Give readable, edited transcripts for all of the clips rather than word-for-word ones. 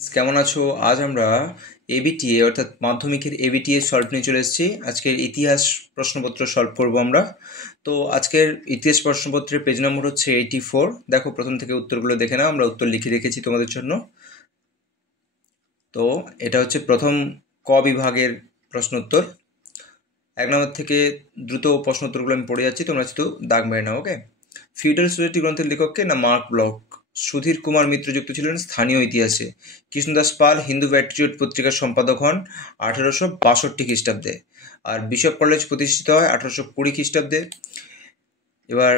কেমন আছো? আজ আমরা এবিটিএ অর্থাৎ মাধ্যমিকের এবিটিএ সলভ নিয়ে চলে এসেছি। আজকের ইতিহাস প্রশ্নপত্র সলভ করব আমরা। তো আজকের ইতিহাস প্রশ্নপত্রের পেজ নম্বর হচ্ছে 84। দেখো, প্রথম থেকে উত্তরগুলো দেখে নাও, আমরা উত্তর লিখে রেখেছি তোমাদের জন্য। তো এটা হচ্ছে প্রথম ক বিভাগের প্রশ্ন উত্তর। 1 নম্বর থেকে দ্রুত প্রশ্ন উত্তরগুলো আমি পড়ে যাচ্ছি, তোমরা শুধু দাগ মেরে নাও। ওকে। ফিউডাল সোসাইটি গ্রন্থের লেখককে না মার্ক ব্লক। সুধীর কুমার মিত্র যুক্ত ছিলেন স্থানীয় ইতিহাসে। কৃষ্ণদাস পাল হিন্দু প্যাট্রিয়ট পত্রিকার সম্পাদক হন 1862 খ্রিস্টাব্দে। আর বিশপ কলেজ প্রতিষ্ঠিত হয় 1820 খ্রিস্টাব্দে। এবার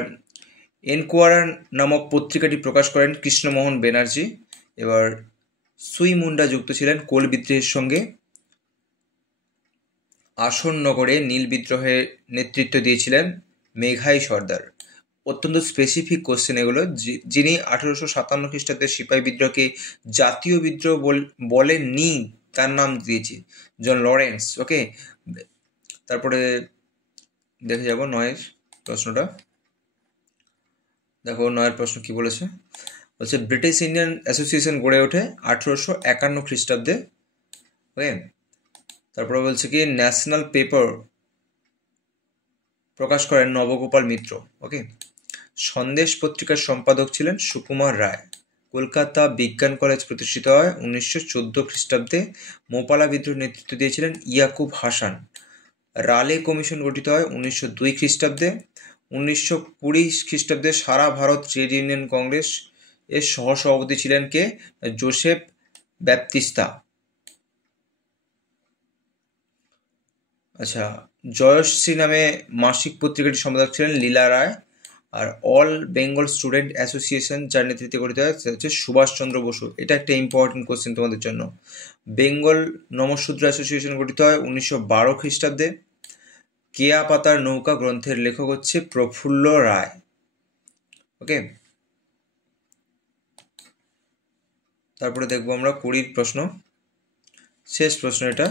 এনকোয়ারার নামক পত্রিকাটি প্রকাশ করেন কৃষ্ণমোহন ব্যানার্জি। এবার সুই মুন্ডা যুক্ত ছিলেন কোল বিদ্রোহের সঙ্গে। আসননগরে নীল বিদ্রোহে নেতৃত্ব দিয়েছিলেন মেঘাই সর্দার। অত্যন্ত স্পেসিফিক কোশ্চেন এগুলো। যিনি 1857 খ্রিস্টাব্দের সিপাহী বিদ্রোহকে জাতীয় বিদ্রোহ বলেননি, তার নাম দিয়েছি জন লরেন্স। ওকে, তারপরে দেখে যাব 9-এর প্রশ্নটা। দেখো 9-এর প্রশ্ন কি বলেছে। বলছে ব্রিটিশ ইন্ডিয়ান অ্যাসোসিয়েশন গড়ে ওঠে 1851 খ্রিস্টাব্দে। ওকে, তারপরে বলছে কি ন্যাশনাল পেপার প্রকাশ করেন নবগোপাল মিত্র। ওকে, সন্দেশ পত্রিকার সম্পাদক ছিলেন সুকুমার রায়। কলকাতা বিজ্ঞান কলেজ প্রতিষ্ঠিত হয় 1914 খ্রিস্টাব্দে। মোপালা বিদ্রোহ নেতৃত্ব দিয়েছিলেন ইয়াকুব হাসান। রালে কমিশন গঠিত হয় 1902 খ্রিস্টাব্দে। 1920 খ্রিস্টাব্দে সারা ভারত ট্রেড ইউনিয়ন কংগ্রেস এর সহসভাপতি ছিলেন কে? জোসেফ ব্যাপতিস্তা। আচ্ছা, জয়শ্রী নামে মাসিক পত্রিকাটির সম্পাদক ছিলেন লীলা রায়। আর অল বেঙ্গল স্টুডেন্ট অ্যাসোসিয়েশন যার নেতৃত্বে গঠিত হয় সেটা হচ্ছে সুভাষচন্দ্র বসু। এটা একটা ইম্পর্টেন্ট কোশ্চেন তোমাদের জন্য। বেঙ্গল নমশূদ্র অ্যাসোসিয়েশন গঠিত হয় 1912 খ্রিস্টাব্দে। কেয়া পাতার নৌকা গ্রন্থের লেখক হচ্ছে প্রফুল্ল রায়। ওকে, তারপরে দেখবো আমরা 20 প্রশ্ন, শেষ প্রশ্ন এটা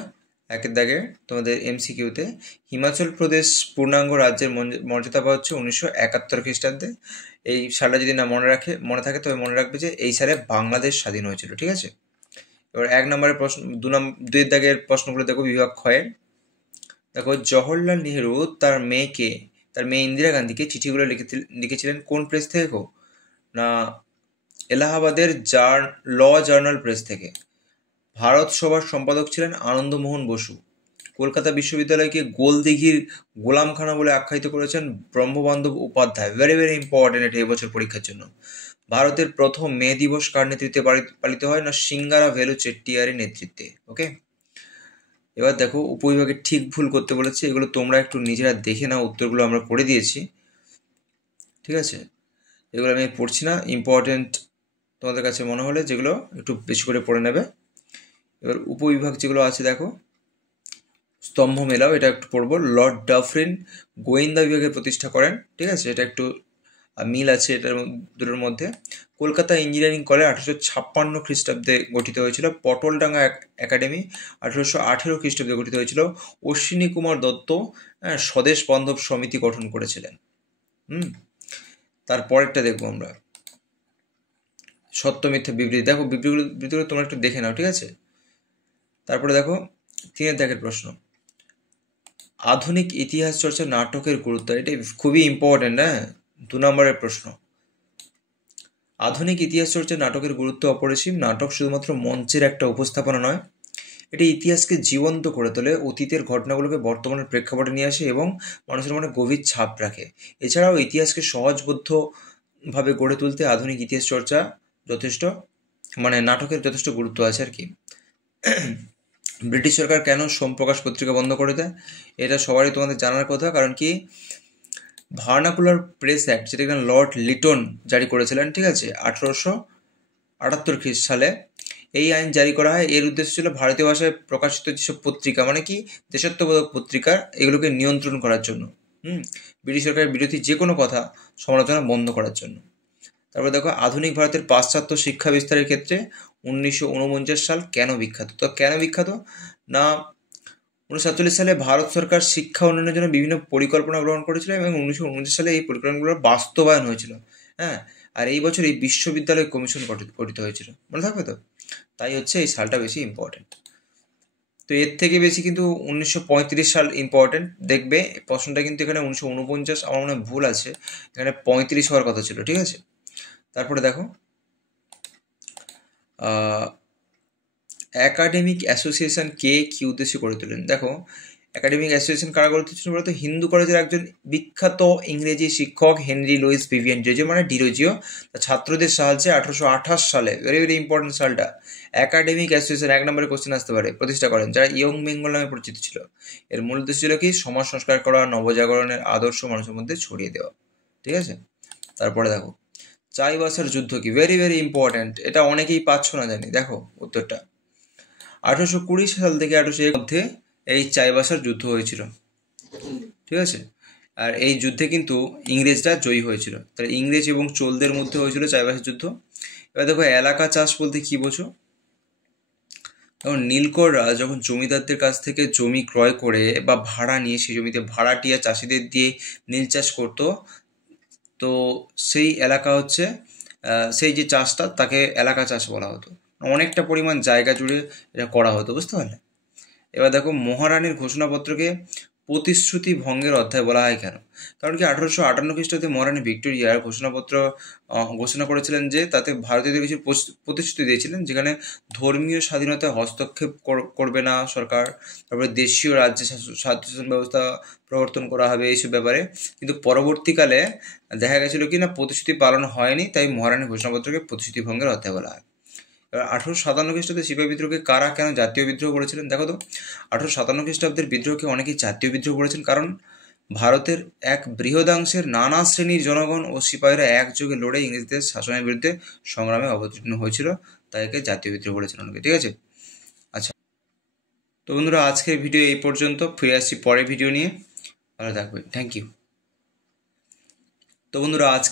1-এর দাগে তোমাদের এমসিকিউতে। হিমাচল প্রদেশ পূর্ণাঙ্গ রাজ্যের মর্যাদা পাওয়া হচ্ছে 1971 খ্রিস্টাব্দে। এই সালটা যদি না মনে থাকে তবে মনে রাখবে যে এই সালে বাংলাদেশ স্বাধীন হয়েছিল। ঠিক আছে, এবার 1 নম্বরের প্রশ্ন, 2-এর দাগের প্রশ্নগুলো দেখো বিভাগ ক্ষয়ের। দেখো, জওহরলাল নেহরু তার মেয়ে ইন্দিরা গান্ধীকে চিঠিগুলো লিখেছিলেন কোন প্রেস থেকে গো? না এলাহাবাদের ল জার্নাল প্রেস থেকে। ভারত সভার সম্পাদক ছিলেন আনন্দমোহন বসু। কলকাতা বিশ্ববিদ্যালয়কে গোলদিঘির গোলামখানা বলে আখ্যায়িত করেছেন ব্রহ্মবান্ধব উপাধ্যায়। ভেরি ভেরি ইম্পর্টেন্ট এটা এবছর পরীক্ষার জন্য। ভারতের প্রথম মে দিবস কার নেতৃত্বে পালিত হয়? না সিঙ্গারা ভেলু চেট্টিয়ারের নেতৃত্বে। ওকে, এবার দেখো উপবিভাগে ঠিক ভুল করতে বলেছে, এগুলো তোমরা একটু নিজেরা দেখে নাও, উত্তরগুলো আমরা করে দিয়েছি। ঠিক আছে, এগুলো আমি পড়ছি না, ইম্পর্টেন্ট তোমাদের কাছে মনে হলে যেগুলো একটু বেশি করে পড়ে নেবে। এবার উপবিভাগ যেগুলো আছে দেখো, স্তম্ভ মেলাও, এটা একটু পড়বো। লর্ড ডাফরিন গোয়েন্দা বিভাগের প্রতিষ্ঠা করেন। ঠিক আছে, এটা একটু মিল আছে এটার দুটোর মধ্যে। কলকাতা ইঞ্জিনিয়ারিং কলেজ 1856 খ্রিস্টাব্দে গঠিত হয়েছিল। পটলডাঙ্গা একাডেমি 1818 খ্রিস্টাব্দে গঠিত হয়েছিল। অশ্বিনী কুমার দত্ত স্বদেশ বান্ধব সমিতি গঠন করেছিলেন। তারপরেরটা দেখবো আমরা, সত্য মিথ্যা বিবৃতি। দেখো বিবৃতিগুলো তোমরা একটু দেখে নাও। ঠিক আছে, তারপরে দেখো 3-এর দাগের প্রশ্ন, আধুনিক ইতিহাস চর্চা নাটকের গুরুত্ব। এটা খুবই ইম্পর্টেন্ট। 2 নম্বরের প্রশ্ন, আধুনিক ইতিহাস চর্চা নাটকের গুরুত্ব অপরিসীম। নাটক শুধুমাত্র মঞ্চের একটা উপস্থাপনা নয়, এটি ইতিহাসকে জীবন্ত করে তোলে, অতীতের ঘটনাগুলোকে বর্তমানের প্রেক্ষাপটে নিয়ে আসে এবং মানুষের মনে গভীর ছাপ রাখে। এছাড়াও ইতিহাসকে সহজবোধ্যভাবে গড়ে তুলতে আধুনিক ইতিহাস চর্চা নাটকের যথেষ্ট গুরুত্ব আছে আর কি। ব্রিটিশ সরকার কেন সোমপ্রকাশ পত্রিকা বন্ধ করে দেয়? এটা সবারই তোমাদের জানার কথা, কারণ কি ভার্নাকুলার প্রেস অ্যাক্ট, যেটা কিনা লর্ড লিটন জারি করেছিলেন। ঠিক আছে, 1878 সালে এই আইন জারি করা হয়। এর উদ্দেশ্য ছিল ভারতীয় ভাষায় প্রকাশিত যেসব পত্রিকা, মানে কি দেশাত্মবোধক পত্রিকা, এগুলোকে নিয়ন্ত্রণ করার জন্য। ব্রিটিশ সরকারের বিরোধী যে কোনো কথা সমালোচনা বন্ধ করার জন্য। তারপর দেখো, আধুনিক ভারতের পাশ্চাত্য শিক্ষা বিস্তারের ক্ষেত্রে 1949 সাল কেন বিখ্যাত? তো কেন বিখ্যাত না 1947 সালে ভারত সরকার শিক্ষা উন্নয়নের জন্য বিভিন্ন পরিকল্পনা গ্রহণ করেছিল এবং 1949 সালে এই পরিকল্পনাগুলোর বাস্তবায়ন হয়েছিল। হ্যাঁ, আর এই বছর এই বিশ্ববিদ্যালয় কমিশন গঠিত হয়েছিল, মনে থাকবে তো? তাই হচ্ছে এই সালটা বেশি ইম্পর্টেন্ট। তো এর থেকে বেশি কিন্তু 1935 সাল ইম্পর্টেন্ট। দেখবে প্রশ্নটা কিন্তু এখানে 1949, আমার মনে হয় ভুল আছে, এখানে 35 হওয়ার কথা ছিল, ঠিক আছে। তারপরে দেখো একাডেমিক অ্যাসোসিয়েশন কে কি উদ্দেশ্যে গড়ে তোলেন। দেখো একাডেমিক অ্যাসোসিয়েশন কারা গড়ে তুলেছিলেন বলতো? হিন্দু কলেজের একজন বিখ্যাত ইংরেজি শিক্ষক হেনরি লুইস ভিভিয়ান ডিরোজিও, মানে ডিরোজিও, তার ছাত্রদের সাহায্যে 1828 সালে, ভেরি ভেরি ইম্পর্টেন্ট সালটা, একাডেমিক অ্যাসোসিয়েশন 1 নম্বরে কোশ্চেন আসতে পারে, প্রতিষ্ঠা করেন, যারা ইয়ং বেঙ্গল নামে পরিচিত ছিল। এর মূল উদ্দেশ্য ছিল কি? সমাজ সংস্কার করা, নবজাগরণের আদর্শ মানুষের মধ্যে ছড়িয়ে দেওয়া, ঠিক আছে। তারপরে দেখো চাইবাসার যুদ্ধ কি, ভেরি ভেরি ইম্পর্টেন্ট, এটা অনেকেই পাচ্ছ না জানি। দেখো উত্তরটা 1820 সাল থেকে 1801 মধ্যে এই চাইবাসার যুদ্ধ হয়েছিল, ঠিক আছে। আর এই যুদ্ধে কিন্তু ইংরেজরা জয়ী হয়েছিল, তাহলে ইংরেজ এবং চোলদের মধ্যে হয়েছিল চাইবাসার যুদ্ধ। এবার দেখো এলাকা চাষ বলতে কি বোঝো? তখন নীলকররা যখন জমিদারদের কাছ থেকে জমি ক্রয় করে বা ভাড়া নিয়ে সেই জমিতে ভাড়াটিয়া চাষিদের দিয়ে নীল চাষ করতো, তো সেই এলাকা হচ্ছে সেই যে চাষটা তাকে এলাকা চাষ বলা হতো। অনেকটা পরিমাণ জায়গা জুড়ে এটা করা হতো, বুঝতে পারলে। এবার দেখো মহারানীর ঘোষণাপত্রকে প্রতিশ্রুতি ভঙ্গের অধ্যায় বলা হয় কেন? কারণ কি 1858 খ্রিস্টাব্দে মহারানী ভিক্টোরিয়ার ঘোষণাপত্র ঘোষণা করেছিলেন যে তাতে ভারতীয়দের কিছু প্রতিশ্রুতি দিয়েছিলেন, যেখানে ধর্মীয় স্বাধীনতায় হস্তক্ষেপ করবে না সরকার, তারপরে দেশীয় রাজ্যে শাসন ব্যবস্থা প্রবর্তন করা হবে, এইসব ব্যাপারে। কিন্তু পরবর্তীকালে দেখা গেছিল কি না, প্রতিশ্রুতি পালন হয়নি, তাই মহারানীর ঘোষণাপত্রকে প্রতিশ্রুতি ভঙ্গের অধ্যায় বলা হয়। এবার 1857 খ্রিস্টাব্দে সিপাহী বিদ্রোহকে কারা কেন জাতীয় বিদ্রোহ করেছিলেন? দেখো তো 1857 খ্রিস্টাব্দের বিদ্রোহকে অনেকেই জাতীয় বিদ্রোহ করেছেন, কারণ ভারতের এক বৃহদাংশের নানা শ্রেণীর জনগণ ও সিপাহীরা একযোগে লড়ে ইংরেজদের শাসনের বিরুদ্ধে সংগ্রামে অবতীর্ণ হয়েছিল, তাই একে জাতীয় বিদ্রোহ বলেছেন অনেকে, ঠিক আছে। আচ্ছা, তো বন্ধুরা আজকের ভিডিও এই পর্যন্ত, ফিরে আসছি পরের ভিডিও নিয়ে, ভালো থাকবে, থ্যাংক ইউ। তো বন্ধুরা আজ